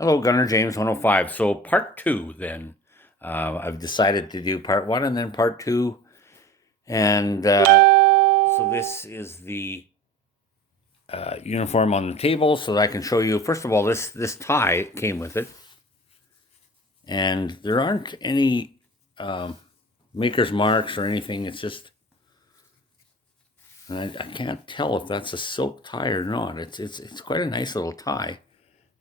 Hello, Gunner James 105. So, part two then. I've decided to do part one and then part two. And so, this is the uniform on the table so that I can show you. First of all, this tie came with it. And there aren't any maker's marks or anything. It's just, and I can't tell if that's a silk tie or not. It's quite a nice little tie.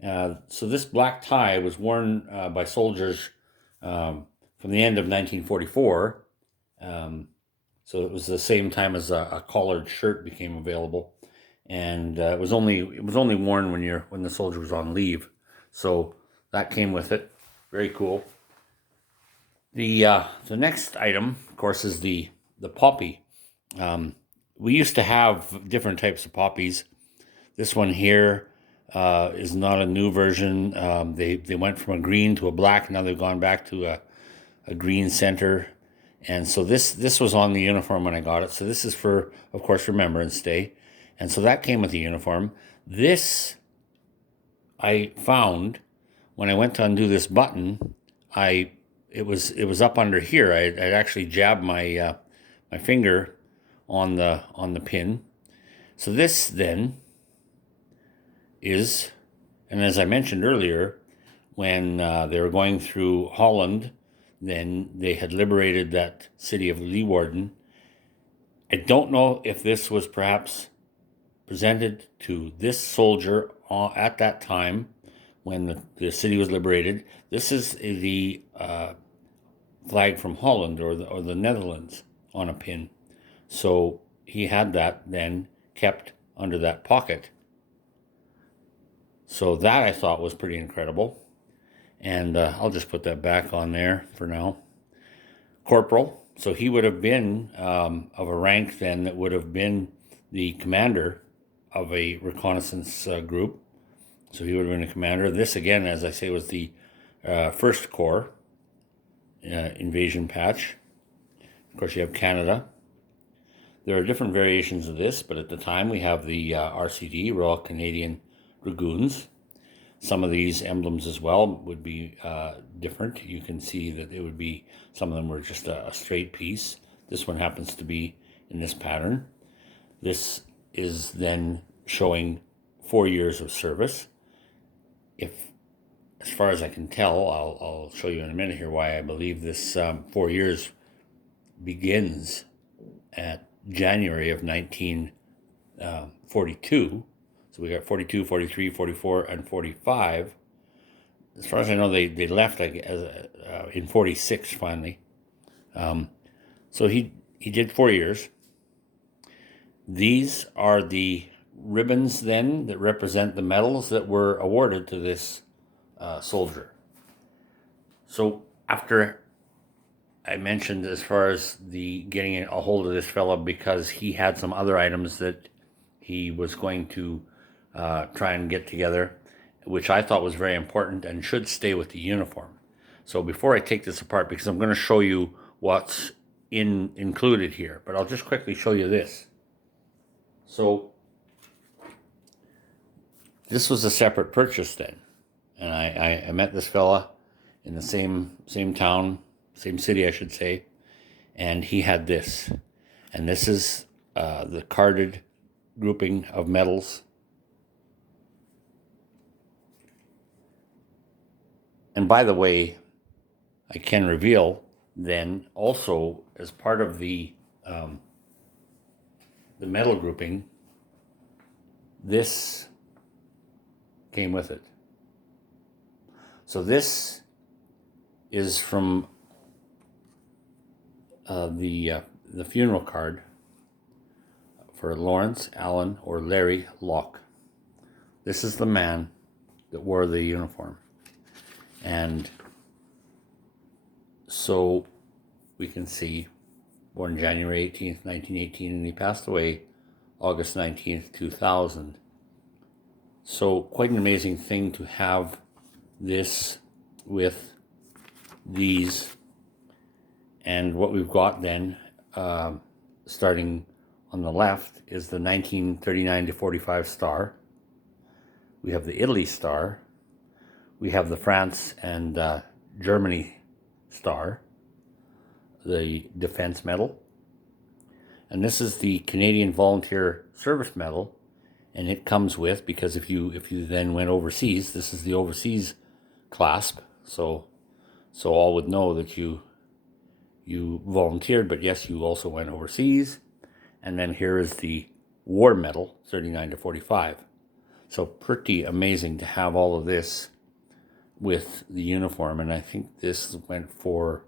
So this black tie was worn by soldiers from the end of 1944. So it was the same time as a collared shirt became available, and it was only worn when the soldier was on leave. So that came with it. Very cool. The next item, of course, is the poppy. We used to have different types of poppies. This one here is not a new version. They went from a green to a black. Now they've gone back to a green center. And so this was on the uniform when I got it. So this is for, of course, Remembrance Day. And so that came with the uniform. This I found when I went to undo this button. It was up under here. I'd actually jabbed my my finger on the pin. So this then is, and as I mentioned earlier, when they were going through Holland, then they had liberated that city of Leeuwarden. I don't know if this was perhaps presented to this soldier at that time when the city was liberated. This is the flag from Holland or the Netherlands on a pin. So he had that then kept under that pocket. So that I thought was pretty incredible. And I'll just put that back on there for now. Corporal. So he would have been of a rank then that would have been the commander of a reconnaissance group. So he would have been a commander. This, again, as I say, was the 1st Corps invasion patch. Of course, you have Canada. There are different variations of this, but at the time we have the RCD, Royal Canadian Dragoons. Some of these emblems as well would be different. You can see that it would be, some of them were just a straight piece. This one happens to be in this pattern. This is then showing 4 years of service. As far as I can tell, I'll show you in a minute here why I believe this 4 years begins at January of 1942. So we got 42, 43, 44, and 45. As far as I know, they left in 46 finally. So he did 4 years. These are the ribbons then that represent the medals that were awarded to this soldier. So after I mentioned as far as the getting a hold of this fellow, because he had some other items that he was going to try and get together, which I thought was very important and should stay with the uniform. So before I take this apart, because I'm going to show you what's included here, but I'll just quickly show you this. So this was a separate purchase then, and I met this fella in the same town, same city, I should say, and he had this, and this is the carded grouping of medals. And by the way, I can reveal then also as part of the medal grouping, this came with it. So this is from the funeral card for Lawrence Allen or Larry Locke. This is the man that wore the uniform. And so we can see, born January 18th, 1918, and he passed away August 19th, 2000. So quite an amazing thing to have this with these. And what we've got then, starting on the left, is the 1939 to 45 star. We have the Italy star. we have the France and Germany star, the Defense Medal. And this is the Canadian Volunteer Service Medal. And it comes with, because if you then went overseas, this is the overseas clasp. So all would know that you volunteered, but yes, you also went overseas. And then here is the War Medal, 39 to 45. So pretty amazing to have all of this with the uniform. And I think this went for,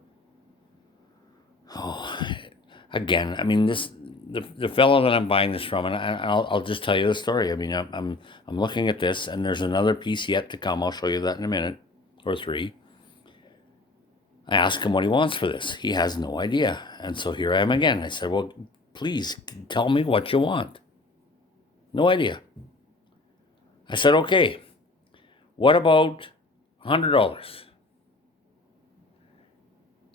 again, I mean, the fellow that I'm buying this from, and I'll just tell you the story. I mean, I'm looking at this, and there's another piece yet to come. I'll show you that in a minute or three. I asked him what he wants for this. He has no idea. And so here I am again. I said, well, please tell me what you want. No idea. I said, okay, what about $100?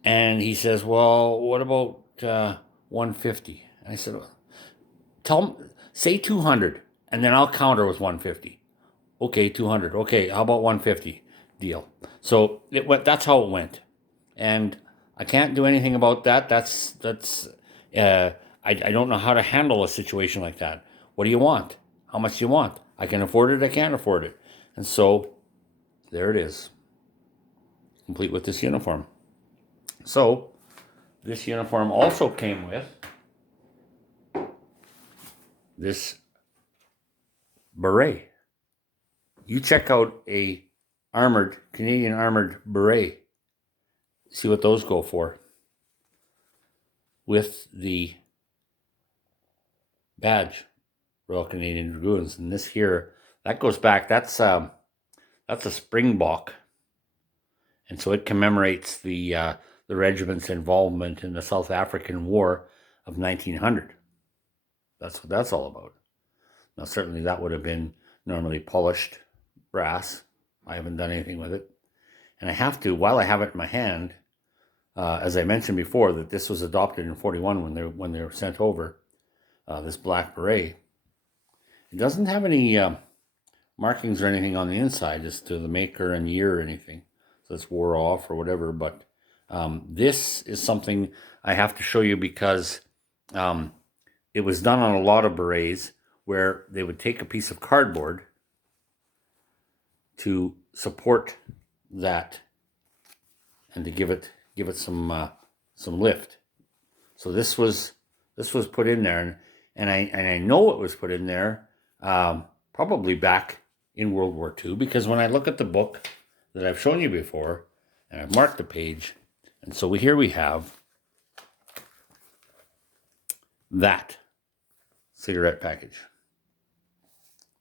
And he says, well, what about $150? And I said, say 200, and then I'll counter with 150. Okay, 200. Okay, how about 150? Deal. So that's how it went. And I can't do anything about that. I don't know how to handle a situation like that. What do you want? How much do you want? I can afford it, I can't afford it. And so there it is, complete with this uniform. So this uniform also came with this beret. You check out a Canadian armored beret. See what those go for. With the badge, Royal Canadian Dragoons. And this here, that goes back, that's a springbok. And so it commemorates the regiment's involvement in the South African War of 1900. That's what that's all about. Now, certainly that would have been normally polished brass. I haven't done anything with it. And I have to, while I have it in my hand, as I mentioned before, that this was adopted in 41 when they were sent over, this black beret. It doesn't have any markings or anything on the inside as to the maker and year or anything. So it's wore off or whatever. But this is something I have to show you because it was done on a lot of berets where they would take a piece of cardboard to support that and to give it some lift. So this was put in there, and I know it was put in there probably back in World War II, because when I look at the book that I've shown you before, and I've marked the page, and so here we have that cigarette package.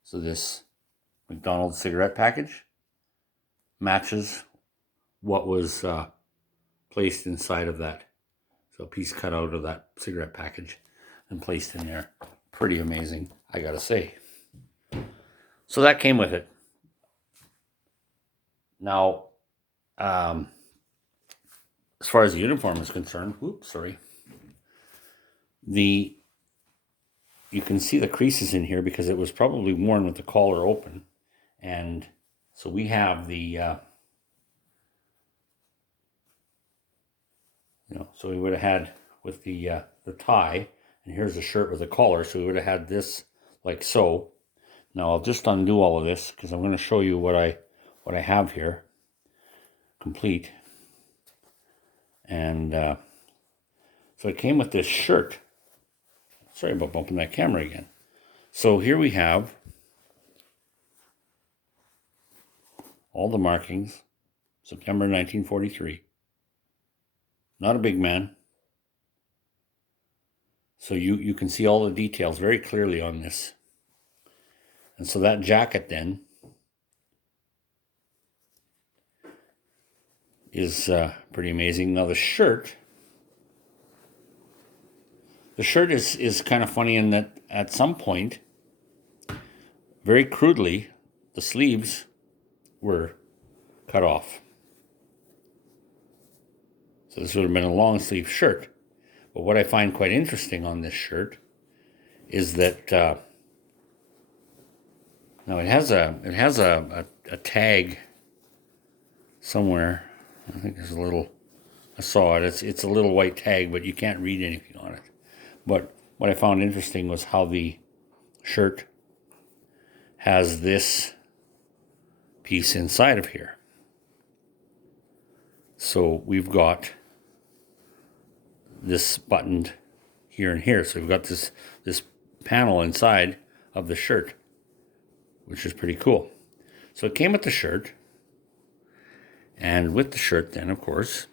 So this McDonald's cigarette package matches what was placed inside of that. So a piece cut out of that cigarette package and placed in there. Pretty amazing, I gotta say. So that came with it. Now, as far as the uniform is concerned, you can see the creases in here because it was probably worn with the collar open. And so we have the, so we would have had with the tie, and here's the shirt with the collar, so we would have had this like so. Now I'll just undo all of this because I'm going to show you what I have here, complete. And so it came with this shirt. Sorry about bumping that camera again. So here we have all the markings, September 1943. Not a big man. So you can see all the details very clearly on this. And so that jacket then is pretty amazing. Now the shirt is kind of funny in that at some point, very crudely, the sleeves were cut off. So this would have been a long sleeve shirt. But what I find quite interesting on this shirt is that now it has a tag somewhere. I think there's a little, I saw it. It's a little white tag, but you can't read anything on it. But what I found interesting was how the shirt has this piece inside of here. So we've got this buttoned here and here. So we've got this panel inside of the shirt, which is pretty cool. So it came with the shirt. And with the shirt then, of course,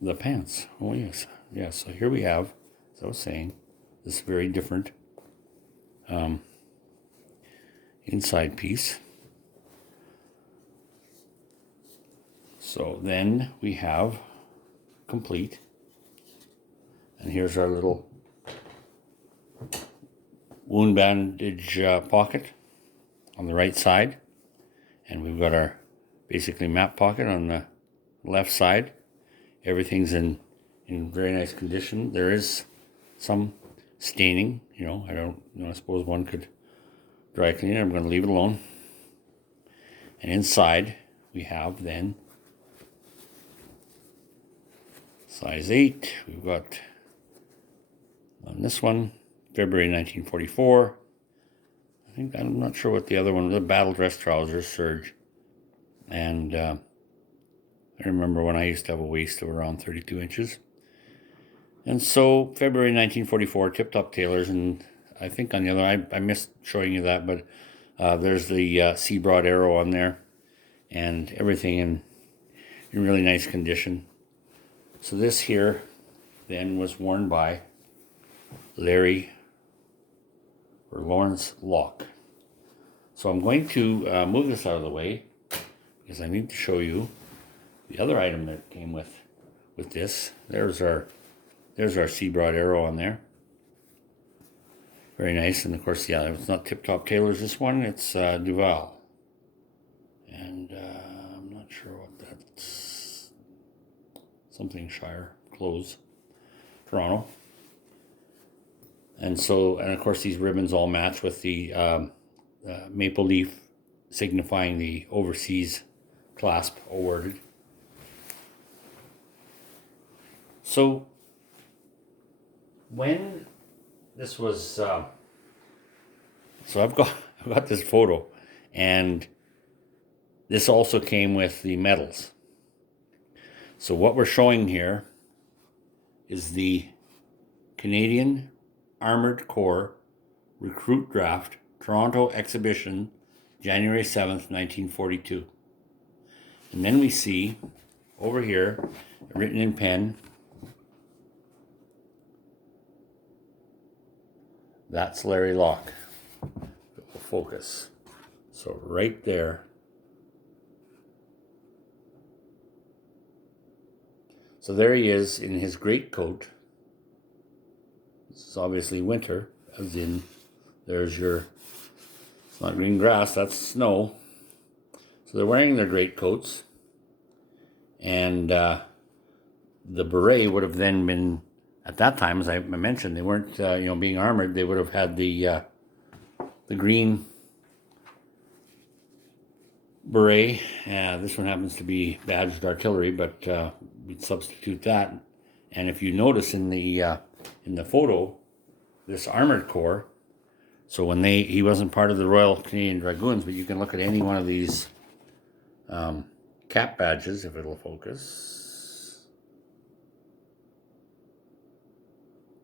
the pants. Oh yes. Yeah, so here we have, as I was saying, this very different inside piece. So then we have complete. And here's our little wound bandage pocket on the right side. And we've got our basically map pocket on the left side. Everything's in very nice condition. There is some staining, I suppose one could dry clean it. I'm going to leave it alone. And inside we have then size 8. We've got on this one, February 1944. I'm not sure what the other one, the battle dress trousers, serge. And I remember when I used to have a waist of around 32 inches. And so February 1944, tip-top tailors, and I think on the other, I missed showing you that, but there's the sea broad arrow on there, and everything in really nice condition. So this here then was worn by Lawrence Locke. So I'm going to move this out of the way because I need to show you the other item that came with this. There's our sea broad arrow on there. Very nice, and of course, yeah, it's not Tip Top Tailors. This one, it's Duval, and I'm not sure what that's. Something Shire clothes, Toronto. And so, and of course, these ribbons all match with the maple leaf, signifying the overseas clasp awarded. So when this was, so I've got this photo, and this also came with the medals. So what we're showing here is the Canadian Armored Corps Recruit Draft Toronto Exhibition, January 7th, 1942. And then we see over here, written in pen, that's Larry Locke. We'll focus. So right there. So there he is in his great coat. This is obviously winter, as in there's your, it's not green grass, that's snow. So they're wearing their great coats. And the beret would have then been, at that time, as I mentioned, they weren't, being armored. They would have had the green beret. This one happens to be badged artillery, but we'd substitute that. And if you notice in the photo, this armored corps. So when he wasn't part of the Royal Canadian Dragoons, but you can look at any one of these cap badges if it'll focus.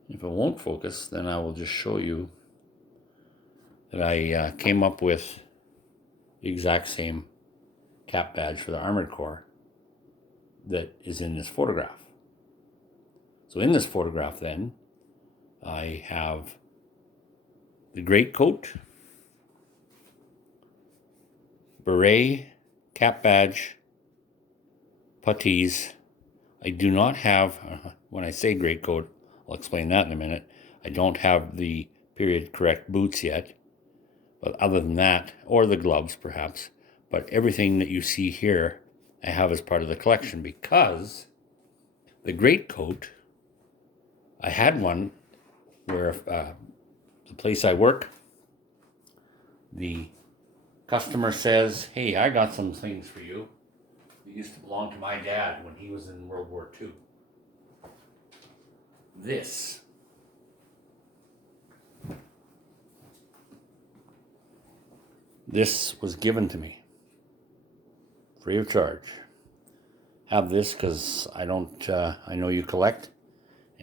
If it won't focus, then I will just show you that I came up with the exact same cap badge for the Armored Corps that is in this photograph. So in this photograph then, I have the greatcoat, beret, cap badge, puttees. I do not have, when I say greatcoat, I'll explain that in a minute. I don't have the period correct boots yet, but other than that, or the gloves perhaps, but everything that you see here, I have as part of the collection, because the greatcoat, I had one where the place I work, the customer says, hey, I got some things for you. It used to belong to my dad when he was in World War II. This was given to me free of charge. Have this because I know you collect,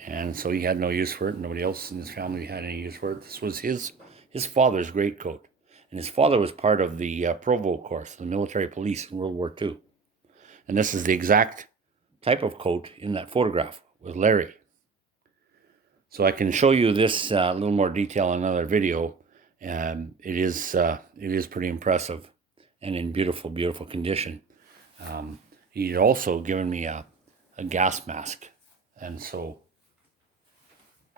and so he had no use for it. Nobody else in his family had any use for it. This was his father's greatcoat, and his father was part of the Provo course, the military police in World War II. And this is the exact type of coat in that photograph with Larry. So I can show you this a little more detail in another video, and it is pretty impressive and in beautiful, beautiful condition. He had also given me a gas mask, and so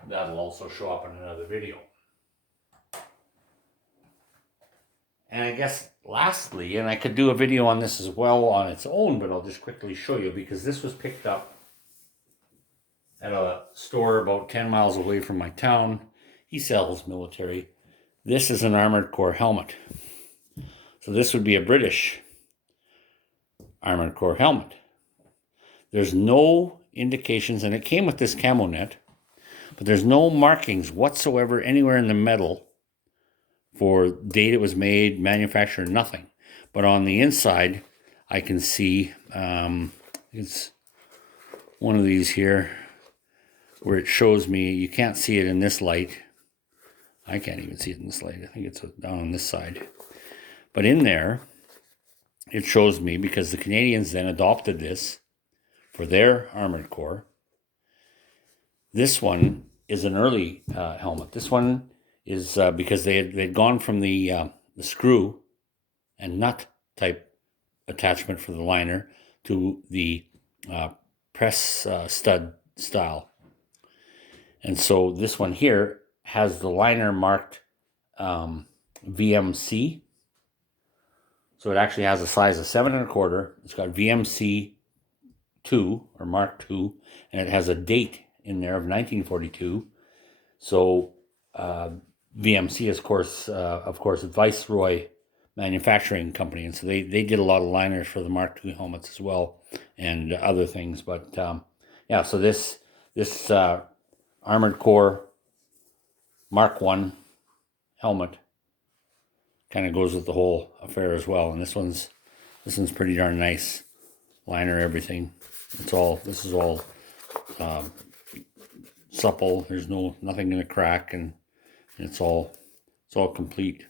that'll also show up in another video. And I guess lastly, and I could do a video on this as well on its own, but I'll just quickly show you because this was picked up at a store about 10 miles away from my town. He sells military. This is an Armored Corps helmet. So this would be a British Armored Corps helmet. There's no indications, and it came with this camo net, but there's no markings whatsoever anywhere in the metal for date it was made, manufacturer, nothing. But on the inside, I can see, it's one of these here, where it shows me, you can't see it in this light. I can't even see it in this light. I think it's down on this side. But in there, it shows me, because the Canadians then adopted this for their Armored Corps. This one is an early helmet. This one is because they'd gone from the screw and nut type attachment for the liner to the press stud style. And so this one here has the liner marked VMC. So it actually has a size of 7 1/4. It's got VMC 2 or Mark 2, and it has a date in there of 1942. So VMC is, of course, Viceroy Manufacturing Company, and so they did a lot of liners for the Mark II helmets as well, and other things. But yeah, so this Armored Corps Mark I helmet kind of goes with the whole affair as well. And this one's pretty darn nice. Liner, everything. This is all supple. There's nothing going to crack, and it's all complete.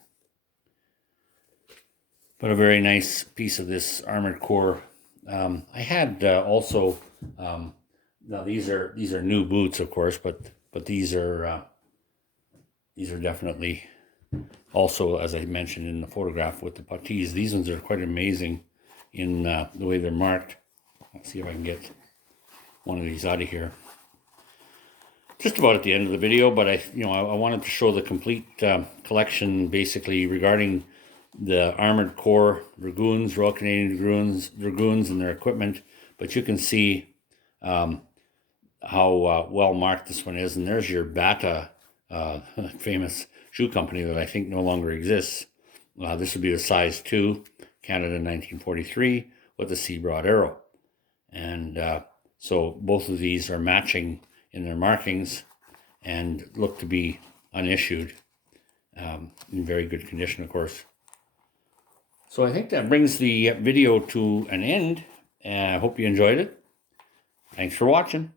But a very nice piece of this Armored Corps. I had also now these are new boots, of course, but these are definitely also, as I mentioned in the photograph with the puttees. These ones are quite amazing in the way they're marked. Let's see if I can get one of these out of here. Just about at the end of the video, but I wanted to show the complete collection, basically, regarding the Armored Corps Dragoons, Royal Canadian Dragoons, and their equipment. But you can see how well marked this one is. And there's your Bata, famous shoe company that I think no longer exists. This would be a size 2, Canada 1943, with a C-broad arrow. And so both of these are matching in their markings and look to be unissued, in very good condition, of course. So I think that brings the video to an end. I hope you enjoyed it. Thanks for watching.